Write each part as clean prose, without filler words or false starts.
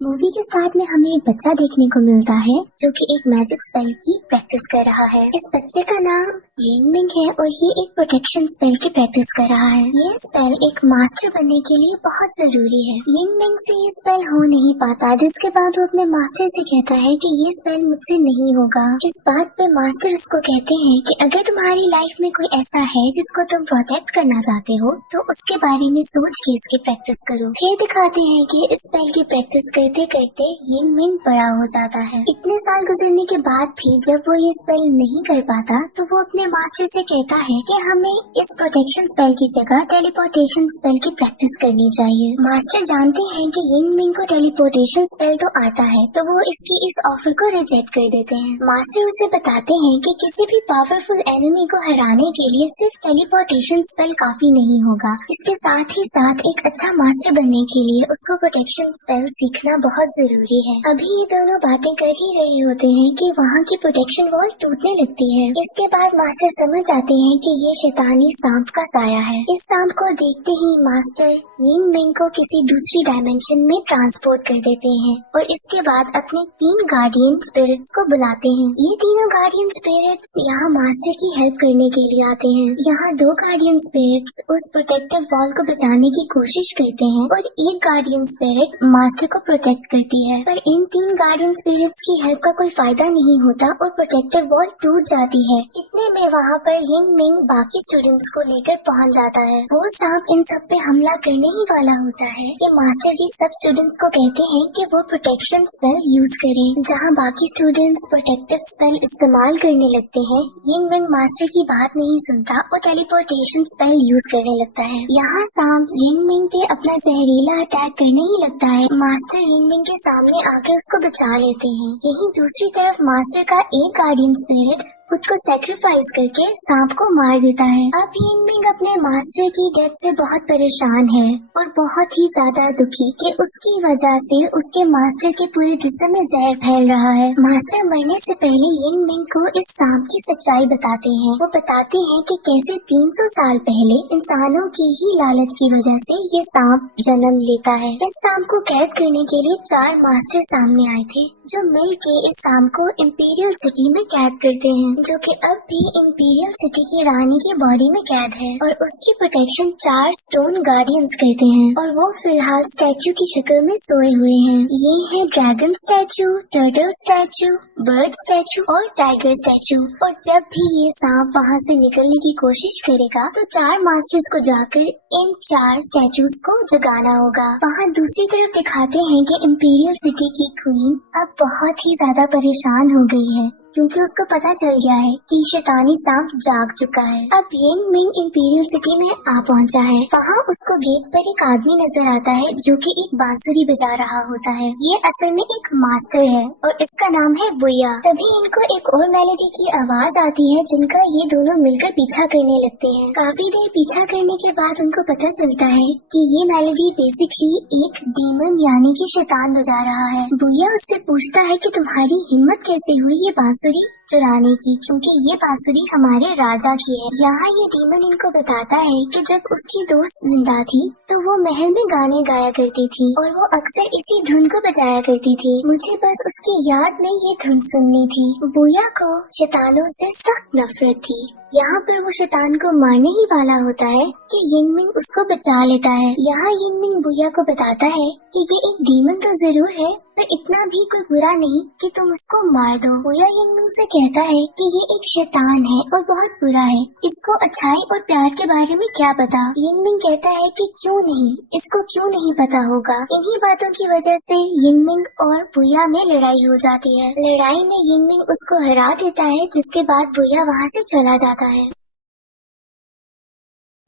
Movie के start में हमें एक बच्चा देखने को मिलता है जो कि एक मैजिक स्पेल की प्रैक्टिस कर रहा है। इस बच्चे का नाम यिंगमिंग है और ये एक प्रोटेक्शन स्पेल की प्रैक्टिस कर रहा है। ये स्पेल एक मास्टर बनने के लिए बहुत जरूरी है। यिंगमिंग से ये स्पेल हो नहीं पाता, जिसके बाद वो अपने मास्टर से कहता है कि ये स्पेल मुझसे नहीं होगा। इस बात पे मास्टर उसको कहते हैं कि अगर तुम्हारी लाइफ में कोई ऐसा है जिसको तुम प्रोटेक्ट करना चाहते हो तो उसके बारे में सोच के इसकी प्रैक्टिस करो। फिर दिखाते हैं कि इस स्पेल की प्रैक्टिस करते करते यिंगमिंग बड़ा हो जाता है। इतने साल गुजरने के बाद भी जब वो ये स्पेल नहीं कर पाता तो वो अपने मास्टर से कहता है कि हमें इस प्रोटेक्शन स्पेल की जगह टेलीपोर्टेशन स्पेल की प्रैक्टिस करनी चाहिए। मास्टर जानते हैं कि यिंगमिंग को टेलीपोर्टेशन स्पेल तो आता है, तो वो इसकी इस ऑफर को रिजेक्ट कर देते हैं। मास्टर उसे बताते हैं कि किसी भी पावरफुल एनिमी को हराने के लिए सिर्फ टेलीपोर्टेशन स्पेल काफी नहीं होगा, इसके साथ ही साथ एक अच्छा मास्टर बनने के लिए उसको प्रोटेक्शन स्पेल सीखना बहुत जरूरी है। अभी ये दोनों बातें कर ही रहे होते हैं कि वहाँ की प्रोटेक्शन वॉल टूटने लगती है। इसके बाद मास्टर समझ जाते हैं कि ये शैतानी सांप का साया है। इस सांप को देखते ही मास्टर यिंगमिंग को किसी दूसरी डायमेंशन में ट्रांसपोर्ट कर देते हैं और इसके बाद अपने 3 गार्डियन स्पिरिट्स को बुलाते हैं। ये तीनों गार्डियन स्पिरिट्स यहाँ मास्टर की हेल्प करने के लिए आते हैं। यहाँ 2 गार्डियन स्पिरिट्स उस प्रोटेक्टिव वॉल को बचाने की कोशिश करते हैं और एक गार्डियन स्पिरिट मास्टर को प्रोटेक्ट करती है, पर इन 3 गार्डियन स्पिरिट्स की हेल्प का कोई फायदा नहीं होता और प्रोटेक्टिव वॉल टूट जाती है। इतने में वहाँ पर यिंगमिंग बाकी स्टूडेंट्स को लेकर पहुँच जाता है। वो सांप इन सब पे हमला करने ही वाला होता है कि मास्टर जी सब स्टूडेंट्स को कहते हैं कि वो प्रोटेक्शन स्पेल यूज करें। जहाँ बाकी स्टूडेंट्स प्रोटेक्टिव स्पेल इस्तेमाल करने लगते हैं, यिंगमिंग मास्टर की बात नहीं सुनता और टेलीपोर्टेशन स्पेल यूज करने लगता है। यहाँ सांप यिंगमिंग पे अपना जहरीला अटैक करने ही लगता है। मास्टर यिंगमिंग के सामने आके उसको बचा लेते हैं। यहीं दूसरी तरफ मास्टर का एक गार्डियन स्पिरिट खुद को सैक्रिफाइस करके सांप को मार देता है। अब यिंगमिंग अपने मास्टर की डेथ से बहुत परेशान है और बहुत ही ज्यादा दुखी कि उसकी वजह से उसके मास्टर के पूरे जिस्म में जहर फैल रहा है। मास्टर मरने से पहले यिंगमिंग को इस सांप की सच्चाई बताते हैं। वो बताते हैं कि कैसे 300 साल पहले इंसानों की ही लालच की वजह से ये सांप जन्म लेता है। इस सांप को कैद करने के लिए 4 मास्टर सामने आए थे जो मिल के इस सांप को इंपीरियल सिटी में कैद करते हैं, जो कि अब भी इंपीरियल सिटी की रानी की बॉडी में कैद है और उसकी प्रोटेक्शन 4 स्टोन गार्डियंस करते हैं और वो फिलहाल स्टैचू की शक्ल में सोए हुए हैं। ये है dragon statue, turtle statue, bird statue और टाइगर स्टैचू। और जब भी ये सांप वहाँ से निकलने की कोशिश करेगा तो 4 मास्टर्स को जाकर इन 4 स्टैचूज को जगाना होगा। वहाँ दूसरी तरफ दिखाते हैं कि इंपीरियल सिटी की क्वीन अब बहुत ही ज्यादा परेशान हो गई है क्योंकि उसको पता चल गया है कि शैतानी सांप जाग चुका है। अब यिंगमिंग इंपीरियल सिटी में आ पहुंचा है। वहाँ उसको गेट पर एक आदमी नजर आता है जो कि एक बांसुरी बजा रहा होता है। ये असल में एक मास्टर है और इसका नाम है बुया। तभी इनको एक और मेलोडी की आवाज आती है जिनका ये दोनों मिलकर पीछा करने लगते हैं। काफी देर पीछा करने के बाद उनको पता चलता है कि ये मेलोडी बेसिकली एक डीमन यानी कि शैतान बजा रहा है। बुया उससे पूछता है कि तुम्हारी हिम्मत कैसे हुई ये बांसुरी चुराने की, क्योंकि ये बांसुरी हमारे राजा की है। यहाँ ये डीमन इनको बताता है कि जब उसकी दोस्त जिंदा थी तो वो महल में गाने गाया करती थी और वो अक्सर इसी धुन को बजाया करती थी। मुझे बस उसकी याद में ये धुन सुननी थी। बुया को शैतानों से सख्त नफरत थी। यहाँ पर वो शैतान को मारने ही वाला होता है कि यिंगमिंग उसको बचा लेता है। यहाँ यिंगमिंग बुया को बताता है कि ये एक डीमन तो जरूर है पर इतना भी कोई बुरा नहीं कि तुम उसको मार दो। बुया यिंगमिंग से कहता है कि ये एक शैतान है और बहुत बुरा है, इसको अच्छाई और प्यार के बारे में क्या पता। यिंगमिंग कहता है कि क्यों नहीं, इसको क्यों नहीं पता होगा। इन्हीं बातों की वजह से यिंगमिंग और बुया में लड़ाई हो जाती है। लड़ाई में यिंगमिंग उसको हरा देता है जिसके बाद बुया वहाँ से चला जाता है।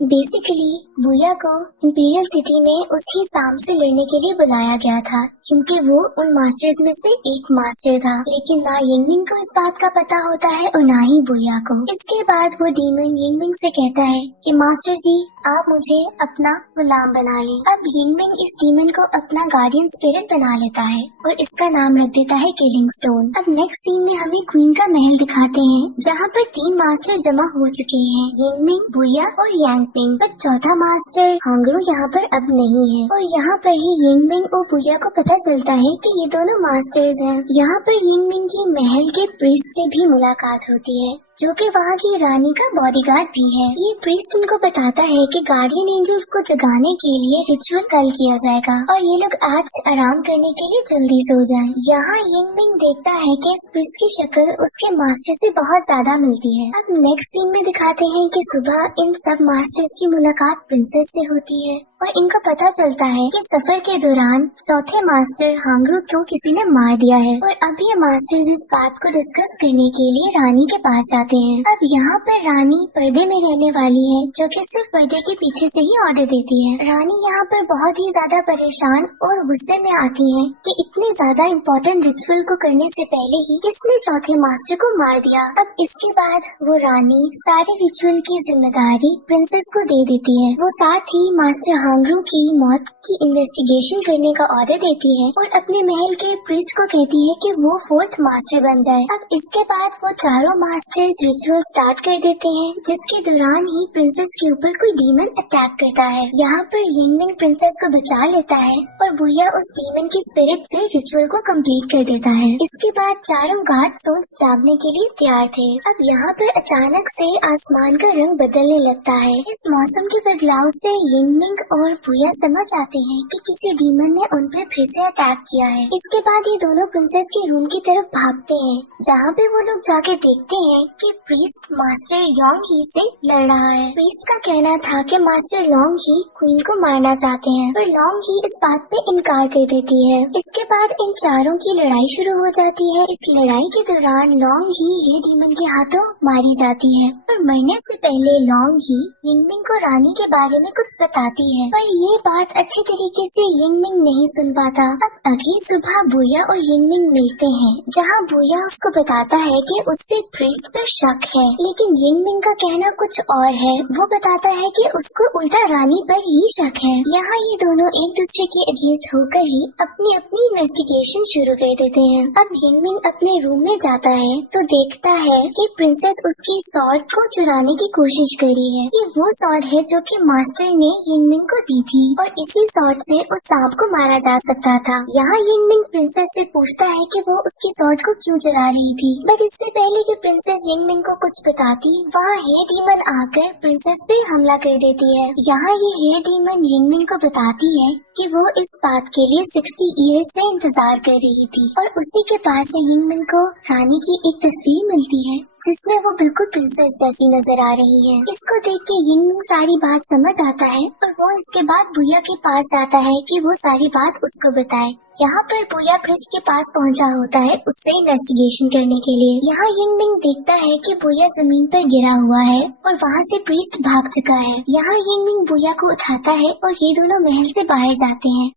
बेसिकली बुया को इंपीरियल सिटी में उसी सांप से लड़ने के लिए बुलाया गया था क्योंकि वो उन मास्टर्स में से एक मास्टर था, लेकिन ना यिंगमिंग को इस बात का पता होता है और ना ही बुया को। इसके बाद वो डीमन यिंगमिंग से कहता है कि मास्टर जी आप मुझे अपना गुलाम बना लें। अब यिंगमिंग इस डीमन को अपना गार्डियन स्पिरिट बना लेता है और इसका नाम रख देता है किलिंग स्टोन। अब नेक्स्ट सीन में हमें क्वीन का महल दिखाते हैं जहाँ पर 3 मास्टर जमा हो चुके हैं, यिंगमिंग, बुया और यांग पिंग। बट चौथा मास्टर हांगरू यहाँ पर अब नहीं है और यहाँ पर ही यिंगमिंग और बुया को पता चलता है कि ये दोनों मास्टर्स हैं। यहाँ पर यिंगमिंग की महल के प्रीस्ट से भी मुलाकात होती है जो कि वहाँ की रानी का बॉडीगार्ड भी है। ये प्रीस्ट इनको बताता है कि गार्डियन एंजल्स को जगाने के लिए रिचुअल कल किया जाएगा और ये लोग आज आराम करने के लिए जल्दी सो जाएं। यहाँ यिंगमिंग देखता है कि इस प्रीस्ट की शक्ल उसके मास्टर से बहुत ज्यादा मिलती है। अब नेक्स्ट सीन में दिखाते हैं कि सुबह इन सब मास्टर्स की मुलाकात प्रिंसेस से होती है और इनको पता चलता है कि सफर के दौरान चौथे मास्टर हांगरू को किसी ने मार दिया है और अब ये मास्टर्स इस बात को डिस्कस करने के लिए रानी के पास जाते हैं। अब यहाँ पर रानी पर्दे में रहने वाली है जो कि सिर्फ पर्दे के पीछे से ही ऑर्डर देती है। रानी यहाँ पर बहुत ही ज्यादा परेशान और गुस्से में आती है कि इतने ज्यादा इम्पोर्टेंट रिचुअल को करने से पहले ही किसने चौथे मास्टर को मार दिया। अब इसके बाद वो रानी सारे रिचुअल की जिम्मेदारी प्रिंसेस को दे देती है। वो साथ ही मास्टर हांगरू की मौत की इन्वेस्टिगेशन करने का ऑर्डर देती है और अपने महल के प्रीस्ट को कहती है कि वो फोर्थ मास्टर बन जाए। अब इसके बाद वो चारों मास्टर्स रिचुअल स्टार्ट कर देते हैं जिसके दौरान ही प्रिंसेस के ऊपर कोई डीमन अटैक करता है। यहाँ पर यिंगमिंग प्रिंसेस को बचा लेता है और बुया उस डीमन की स्पिरिट से रिचुअल को कंप्लीट कर देता है। इसके बाद चारों गार्ड सोल्स जागने के लिए तैयार थे। अब यहाँ पर अचानक से आसमान का रंग बदलने लगता है। इस मौसम के बदलाव से यिंगमिंग और बुया समझ आते हैं कि किसी डीमन ने उन पर फिर से अटैक किया है। इसके बाद ये दोनों प्रिंसेस के रूम की तरफ भागते हैं जहाँ पे वो लोग जाके देखते हैं कि प्रीस्ट मास्टर योंग ही से लड़ रहा है। प्रीस्ट का कहना था कि मास्टर लोंग ही क्वीन को मारना चाहते हैं पर लोंग ही इस बात पे इनकार कर देती है। इसके बाद इन चारों की लड़ाई शुरू हो जाती है। इस लड़ाई के दौरान लोंग ही ये डीमन के हाथों मारी जाती है और मरने से पहले लोंग ही यिंगमिंग को रानी के बारे में कुछ बताती है पर ये बात अच्छी तरीके से यिंगमिंग नहीं सुन पाता। अब अगली सुबह बुया और यिंगमिंग मिलते हैं जहाँ बुया उसको बताता है कि उससे प्रीस्ट पर शक है लेकिन यिंगमिंग का कहना कुछ और है। वो बताता है कि उसको उल्टा रानी पर ही शक है। यहाँ ये दोनों एक दूसरे के अगेंस्ट होकर ही अपनी अपनी इन्वेस्टिगेशन शुरू कर देते हैं। अब यिंगमिंग अपने रूम में जाता है तो देखता है कि प्रिंसेस उसकी सॉर्ड को चुराने की कोशिश करी है। ये वो सॉर्ड है जो कि मास्टर ने यिंगमिंग को दी थी और इसी सॉर्ड से उस सांप को मारा जा सकता था। यहाँ यिंगमिंग प्रिंसेस से पूछता है कि वो उसकी सॉर्ड को क्यों चुरा रही थी बट इससे पहले कि प्रिंसेस यिंगमिंग को कुछ बताती वहाँ हेयर डीमन आकर प्रिंसेस पे हमला कर देती है। यहाँ ये हेयर डीमन यिंगमिंग को बताती है कि वो इस बात के लिए 60 ईयर्स से इंतजार कर रही थी और उसी के पास से यिंगमिंग को रानी की एक तस्वीर मिलती है जिसमें वो बिल्कुल प्रिंसेस जैसी नजर आ रही है। इसको देख के यिंगमिंग सारी बात समझ आता है और वो इसके बाद बुया के पास जाता है कि वो सारी बात उसको बताए। यहाँ पर बुया प्रिस्ट के पास पहुँचा होता है उससे इन्वेस्टिगेशन करने के लिए। यहाँ यिंगमिंग देखता है कि बुया जमीन पर गिरा हुआ है और वहाँ से प्रिस्ट भाग चुका है। यहाँ यिंगमिंग बुया को उठाता है और ये दोनों महल से बाहर जाते हैं।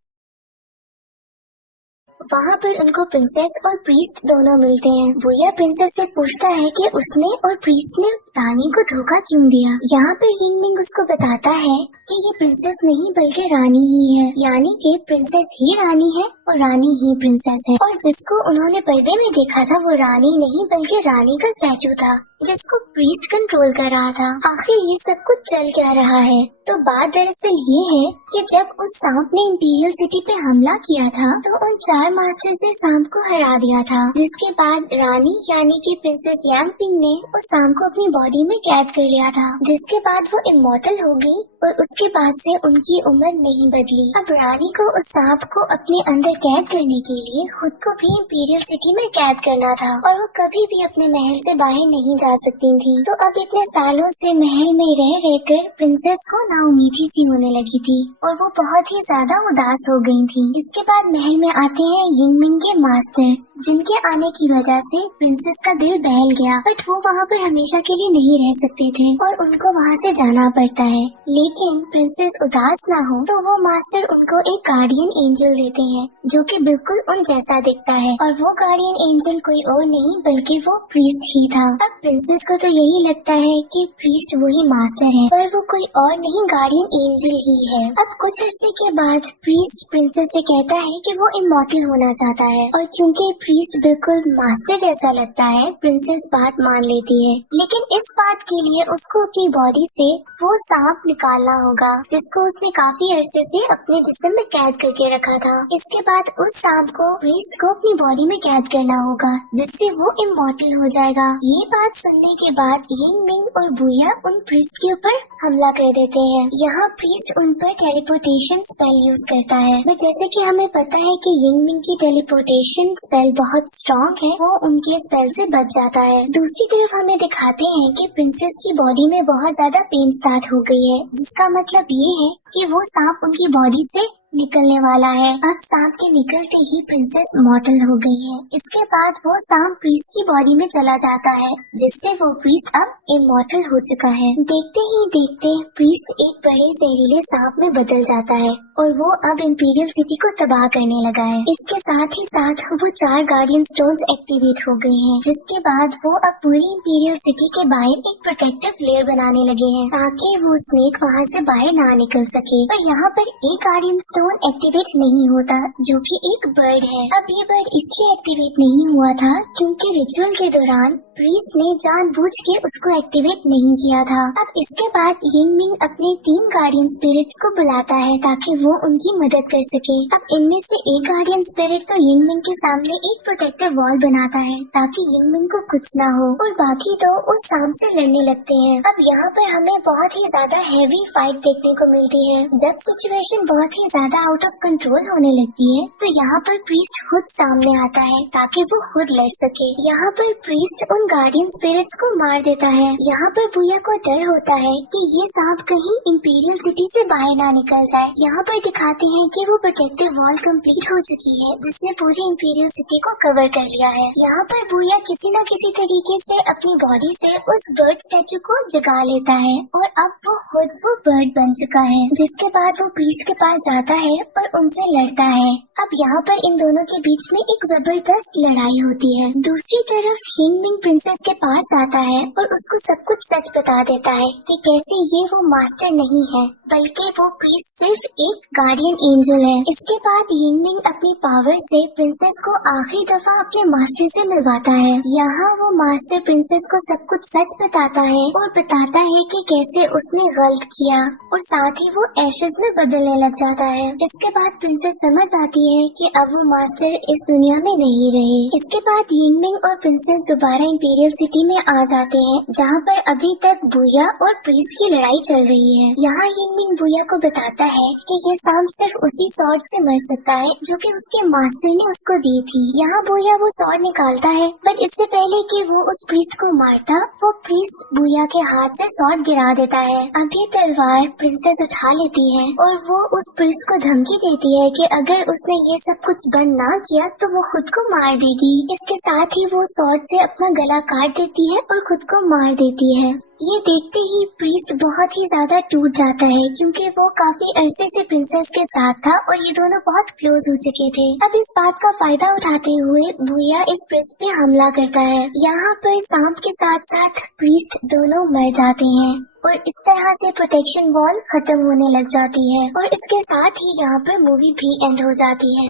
वहाँ पर उनको प्रिंसेस और प्रीस्ट दोनों मिलते हैं। बुया प्रिंसेस से पूछता है कि उसने और प्रीस्ट ने रानी को धोखा क्यों दिया। यहाँ पर यिंगमिंग उसको बताता है कि ये प्रिंसेस नहीं बल्कि रानी ही है, यानी कि प्रिंसेस ही रानी है और रानी ही प्रिंसेस है और जिसको उन्होंने पर्दे में देखा था वो रानी नहीं बल्कि रानी का स्टैचू था जिसको प्रीस्ट कंट्रोल कर रहा था। आखिर ये सब कुछ चल क्या रहा है? तो बात दरअसल ये है कि जब उस सांप ने इंपीरियल सिटी पे हमला किया था तो उन 4 मास्टर्स ने सांप को हरा दिया था जिसके बाद रानी यानी कि प्रिंसेस यांग पिंग ने उस सांप को अपनी बॉडी में कैद कर लिया था जिसके बाद वो इमॉर्टल हो गई और उसके बाद से उनकी उम्र नहीं बदली। अब रानी को उस सांप को अपने अंदर कैद करने के लिए खुद को भी इंपीरियल सिटी में कैद करना था और वो कभी भी अपने महल से बाहर नहीं जा सकती थी। तो अब इतने सालों से महल में रह रहकर प्रिंसेस को नाउमीदी सी होने लगी थी और वो बहुत ही ज्यादा उदास हो गई थी। इसके बाद महल में आते हैं यिंगमिंग के मास्टर जिनके आने की वजह से प्रिंसेस का दिल बहल गया बट वो वहाँ पर हमेशा के लिए नहीं रह सकते थे और उनको वहाँ से जाना पड़ता है। लेकिन प्रिंसेस उदास ना हो तो वो मास्टर उनको एक गार्डियन एंजल देते हैं जो कि बिल्कुल उन जैसा दिखता है और वो गार्डियन एंजल कोई और नहीं बल्कि वो प्रीस्ट ही था। अब प्रिंसेस को तो यही लगता है कि प्रीस्ट वही मास्टर है पर वो कोई और नहीं गार्डियन एंजल ही है। अब कुछ अर्से के बाद प्रीस्ट प्रिंसेस से कहता है कि वो इमॉर्टल होना चाहता है और क्योंकि प्रीस्ट बिल्कुल मास्टर जैसा लगता है, प्रिंसेस बात मान लेती है, लेकिन इस बात के लिए उसको अपनी बॉडी से वो सांप निकालना होगा जिसको उसने काफी अरसे से अपने जिस्म में कैद करके रखा था। इसके बाद उस सांप को प्रीस्ट को अपनी बॉडी में कैद करना होगा जिससे वो इमॉर्टल हो जाएगा। ये बात सुनने के बाद यिंग मिंग और बुया उन प्रीस्ट के ऊपर हमला कर देते हैं। यहाँ प्रीस्ट उन पर टेलीपोर्टेशन स्पेल यूज करता है, बट जैसे कि हमें पता है कि यिंग मिंग की टेलीपोर्टेशन स्पेल बहुत स्ट्रॉन्ग है, वो उनके स्पेल से बच जाता है। दूसरी तरफ हमें दिखाते हैं कि प्रिंसेस की बॉडी में बहुत ज्यादा पेन स्टार्ट हो गई है, जिसका मतलब ये है कि वो सांप उनकी बॉडी से निकलने वाला है। अब सांप के निकलते ही प्रिंसेस मॉर्टल हो गई है। इसके बाद वो सांप प्रीस्ट की बॉडी में चला जाता है जिससे वो प्रीस्ट अब इमॉर्टल हो चुका है। देखते ही देखते प्रीस्ट एक बड़े जहरीले सांप में बदल जाता है और वो अब इंपीरियल सिटी को तबाह करने लगा है। इसके साथ ही साथ वो 4 गार्डियन स्टोन्स एक्टिवेट हो गई हैं, जिसके बाद वो अब पूरी इंपीरियल सिटी के बाहर एक प्रोटेक्टिव लेयर बनाने लगे हैं ताकि वो स्नेक वहाँ से बाहर ना निकल सके। पर यहाँ पर एक गार्डियन एक्टिवेट नहीं होता जो कि एक बर्ड है। अब ये बर्ड इसलिए एक्टिवेट नहीं हुआ था क्योंकि रिचुअल के दौरान प्रीस्ट ने जानबूझ के उसको एक्टिवेट नहीं किया था। अब इसके बाद यिंग मिंग अपने 3 गार्डियन स्पिरिट्स को बुलाता है ताकि वो उनकी मदद कर सके। अब इनमें से एक गार्डियन स्पिरिट तो यिंग मिंग के सामने एक प्रोटेक्टिव वॉल बनाता है ताकि यिंग मिंग को कुछ ना हो और बाकी 2 उस सांप से लड़ने लगते हैं। अब यहाँ पर हमें बहुत ही ज्यादा हैवी फाइट देखने को मिलती है। जब सिचुएशन बहुत ही ज्यादा आउट ऑफ कंट्रोल होने लगती है तो यहाँ पर प्रीस्ट खुद सामने आता है ताकि वो खुद लड़ सके। यहाँ पर प्रीस्ट उन गार्डियन स्पिरिट्स को मार देता है। यहाँ पर बुया को डर होता है कि ये सांप कहीं इंपीरियल सिटी से बाहर ना निकल जाए। यहाँ पर दिखाते हैं कि वो प्रोटेक्टिव वॉल कंप्लीट हो चुकी है जिसने पूरी इंपीरियल सिटी को कवर कर लिया है। यहाँ पर बुया किसी न किसी तरीके से अपनी बॉडी से उस बर्ड स्टैचू को जगा लेता है और अब वो खुद वो बर्ड बन चुका है, जिसके बाद वो प्रीस्ट के पास जाता है और उनसे लड़ता है। अब यहाँ पर इन दोनों के बीच में एक जबरदस्त लड़ाई होती है। दूसरी तरफ यिंग मिंग प्रिंसेस के पास जाता है और उसको सब कुछ सच बता देता है कि कैसे ये वो मास्टर नहीं है बल्कि वो प्रीस्ट सिर्फ एक गार्डियन एंजल है। इसके बाद यिंग मिंग अपनी पावर से प्रिंसेस को आखिरी दफा अपने मास्टर से मिलवाता है। यहाँ वो मास्टर प्रिंसेस को सब कुछ सच बताता है और बताता है कि कैसे उसने गलत किया और साथ ही वो एशेज में बदलने लग जाता है। इसके बाद प्रिंसेस समझ आती है कि अब वो मास्टर इस दुनिया में नहीं रहे। इसके बाद यिंग मिंग और प्रिंसेस दोबारा इंपीरियल सिटी में आ जाते हैं जहाँ पर अभी तक बुया और प्रीस्ट की लड़ाई चल रही है। यहाँ यिंग मिंग बुया को बताता है कि ये सांप सिर्फ उसी सॉर्ड से मर सकता है जो कि उसके मास्टर ने उसको दी थी। यहाँ बुया वो सॉर्ड निकालता है, बट इससे पहले कि वो उस प्रीस्ट को मारता, वो प्रीस्ट बुया के हाथ से सॉर्ड गिरा देता है। अब ये तलवार प्रिंसेस उठा लेती है और वो उस प्रीस्ट को धमकी देती है कि अगर उसने ये सब कुछ बंद ना किया तो वो खुद को मार देगी। इसके साथ ही वो सॉर्ड से अपना गला काट देती है और खुद को मार देती है। ये देखते ही प्रीस्ट बहुत ही ज्यादा टूट जाता है क्योंकि वो काफी अरसे से प्रिंसेस के साथ था और ये दोनों बहुत क्लोज हो चुके थे। अब इस बात का फायदा उठाते हुए बुया इस प्रीस्ट पे हमला करता है। यहाँ पर सांप के साथ साथ प्रीस्ट दोनों मर जाते हैं और इस तरह से प्रोटेक्शन वॉल खत्म होने लग जाती है और इसके साथ ही यहाँ पर मूवी भी एंड हो जाती है।